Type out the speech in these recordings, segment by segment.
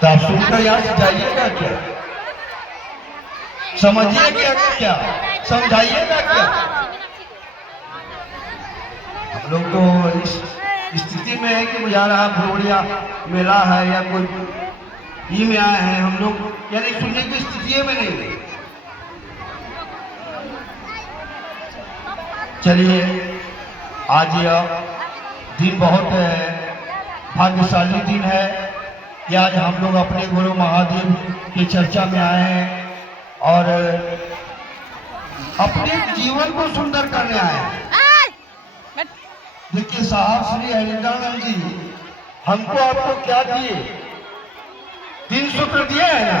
तो आप सुनकर यहाँ से जाइएगा क्या? समझिएगा क्या? समझाइएगा क्या? हम लोग तो इस स्थिति में है कि यार भगोड़िया मेला है या कोई ई में आए हैं हम लोग, यानी सुनने की स्थिति में नहीं है। चलिए, आज यह दिन बहुत भाग्यशाली दिन है कि आज हम लोग अपने गुरु महादेव की चर्चा में आए हैं और अपने जीवन को सुंदर करने आए हैं। देखिए साहब श्री हरिदानंद जी हमको आपको क्या दिए? 3 सूत्र दिए है ना।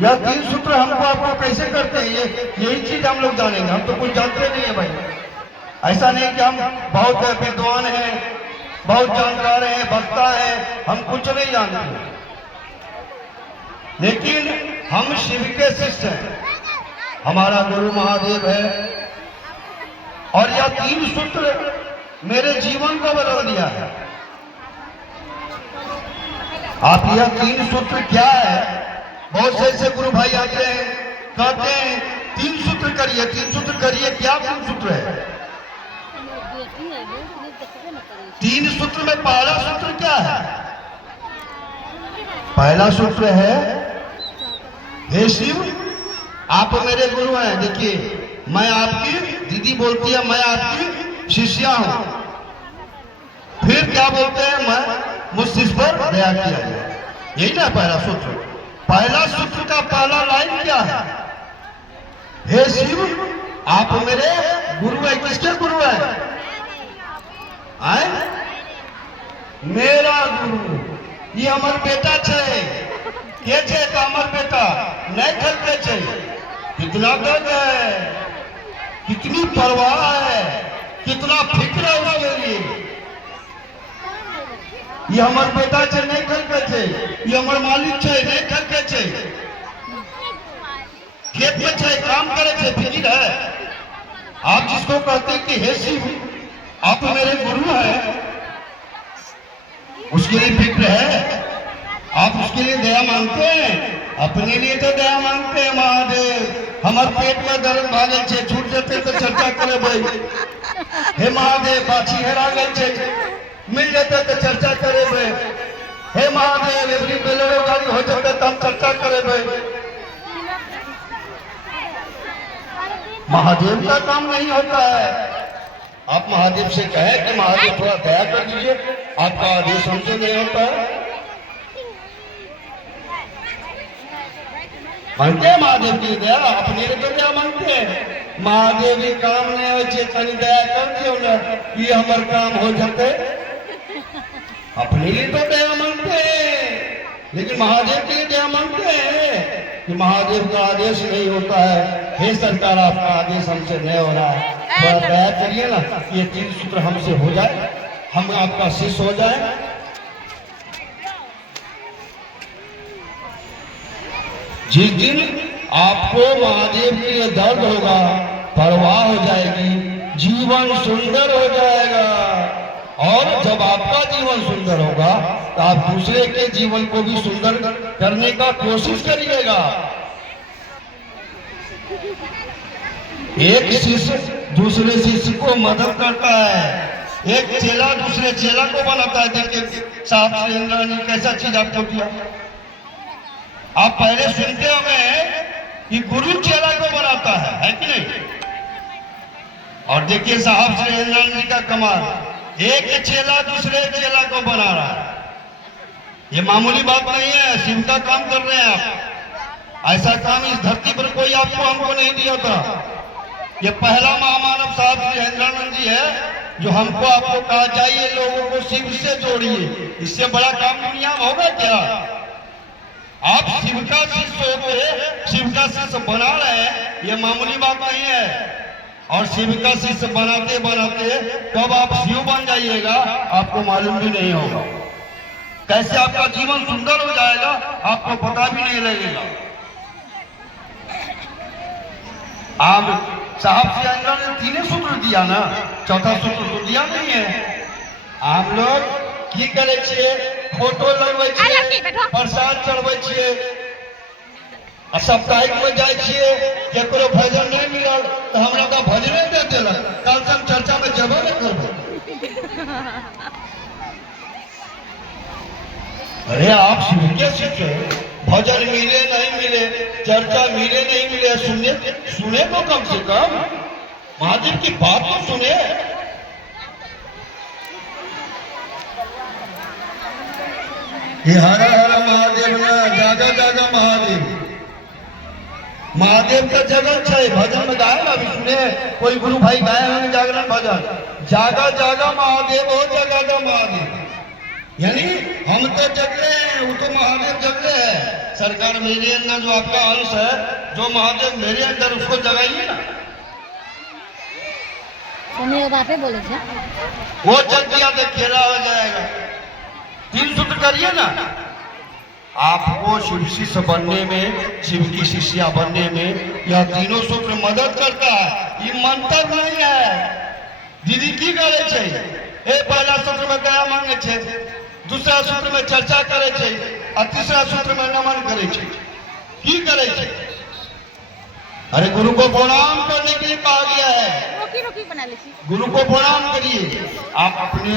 यह 3 सूत्र हमको आपको कैसे करते हैं, यही चीज हम लोग जानेंगे। हम तो कुछ जानते नहीं है भाई। ऐसा नहीं कि हम बहुत विद्वान हैं, बहुत जानकार हैं, वक्ता हैं, हम कुछ नहीं जानते, लेकिन हम शिव के शिष्य हैं। हमारा गुरु महादेव है और यह 3 सूत्र मेरे जीवन को बदल दिया है। आप यह 3 सूत्र क्या है? बहुत से ऐसे गुरु भाई आते हैं, कहते हैं 3 सूत्र करिए, 3 सूत्र करिए। क्या 3 सूत्र है? 3 सूत्र में पहला सूत्र क्या है? पहला सूत्र है, हे शिव आप मेरे गुरु हैं। देखिए, मैं आपकी, दीदी बोलती है मैं आपकी शिष्या हूं। फिर क्या बोलते हैं? मैं मुझ पर दया किया जाए। यही ना पहला सूत्र। पहला सूत्र का पहला लाइन क्या है? हे शिव आप मेरे गुरु हैं। किसके गुरु हैं? आए? मेरा गुरु ये हमार बेटा छे। के छे? तो हमार बेटा नहीं खलते छे। कितना दर्द है, कितनी परवाह है, कितना फिक्र है उसके लिए। ये हमार बेटा छे, नहीं खलते छे। ये हमार मालिक छे, नहीं खलते छे। खेत में छे, काम करे छे, फिक्र है। आप जिसको कहते हैं कि हे शिव आप मेरे गुरु हैं, उसके लिए फिक्र है। आप उसके लिए दया मांगते हैं। अपने लिए तो दया मांगते हैं। महादेव हमारे पेट में दर्द भागे छे, छूट जाते तो चर्चा करे भाई। हे महादेव बाछी हेरा गए छे, मिल जाते तो चर्चा करे भाई। हे महादेव एवरी बेलोरो गाड़ी हो जाते तो हम चर्चा करे भाई। महादेव का काम नहीं होता है। आप महादेव से कहें कि महादेव थोड़ा दया कर दीजिए, आपका आदेश हमसे नहीं होता है। मांगते हैं महादेव की दया, अपने लिए तो दया मांगते हैं। महादेव ये काम नहीं हो चेतनी दया कर दियो ना, ये हमारे काम हो जाते। अपने लिए तो दया मांगते हैं, लेकिन महादेव के लिए दया मांगते हैं कि महादेव का आदेश नहीं होता है। हे सरकार आपका आदेश हमसे नहीं हो रहा है, थोड़ा दया करिए ना, ये 3 सूत्र हमसे हो जाए, हम आपका शिष्य हो जाए। जिस दिन आपको महादेव के लिए दर्द होगा, परवाह हो जाएगी, जीवन सुंदर हो जाएगा। और जब आपका जीवन सुंदर होगा तो आप दूसरे के जीवन को भी सुंदर करने का कोशिश करिएगा। एक शिष्य दूसरे शिष्य को मदद करता है, एक चेला दूसरे चेला को बनाता है। देखिए साहब सुरेंद्र ने कैसा चीज आपको दिया। आप पहले सुनते होंगे कि गुरु चेला को बनाता है कि नहीं? और देखिए साहब सुरेंद्र जी का कमाल, एक चेला दूसरे चेला को बना रहा है। ये मामूली बात नहीं है, शिव का काम कर रहे हैं आप। ऐसा काम इस धरती पर कोई आपको हमको नहीं दिया था। ये पहला महामानव साहब श्री हरिदानंद जी है जो हमको आपको कहा चाहिए लोगों को शिव से जोड़िए। इससे बड़ा काम दुनिया में होगा क्या? आप शिव का शिष्य होकर शिव का शिष्य बना रहे हैं, ये मामूली बात नहीं है। और शिव का शिष्य बनाते बनाते कब आप शिव बन जाइएगा आपको मालूम भी नहीं होगा। कैसे आपका जीवन सुंदर हो जाएगा आपको पता भी नहीं लगेगा। आप साहब से अंदर ने 3 सूत्र दिया ना, चौथा सूत्र तो दिया नहीं है। आप लोग की करे छिए, फोटो लगबै लड़की छिए, बैठो। प्रसाद चढ़बै छिए, आ साप्ताहिक में जाए छिए, केकरो भजन नहीं मिलल तो हमरा का भजने दे देलक, कल से हम चर्चा में जेबो नहीं करबै। अरे आप सुनके सीखे, भजन मिले नहीं मिले, चर्चा मिले नहीं मिले, सुने तो कम से कम महादेव की बात तो सुने। ये हर हर महादेव ना, जागा जागा महादेव, महादेव का जगत है। भजन में गाए ना, अभी सुने कोई गुरु भाई गाए होंगे जागरण भजन, जागा जागा महादेव हो, जागा जागा महादेव, यानी हम तो जगले हैं, वो तो महादेव जगले है। सरकार मेरे अंदर जो आपका अंश है, जो महादेव मेरे अंदर, उसको जगाइए ना। सुनिए बातें बोले थे, वो जग दिया तो खेला हो जाएगा। 3 सूत्र करिए ना, आपको शिव शिष्य बनने में, शिव की शिष्या बनने में यह तीनों सूत्र मदद करता है। ये मंत्र नहीं है। दीदी की करे छे, पहला सूत्र में गया मांगे छे, दूसरा सूत्र में चर्चा करे छे, और तीसरा सूत्र में नमन करे छे। की करे छे? अरे गुरु को प्रणाम करने के लिए कहा गया है। रोकी रोकी बना लीजिए। गुरु को प्रणाम करिए। आप अपने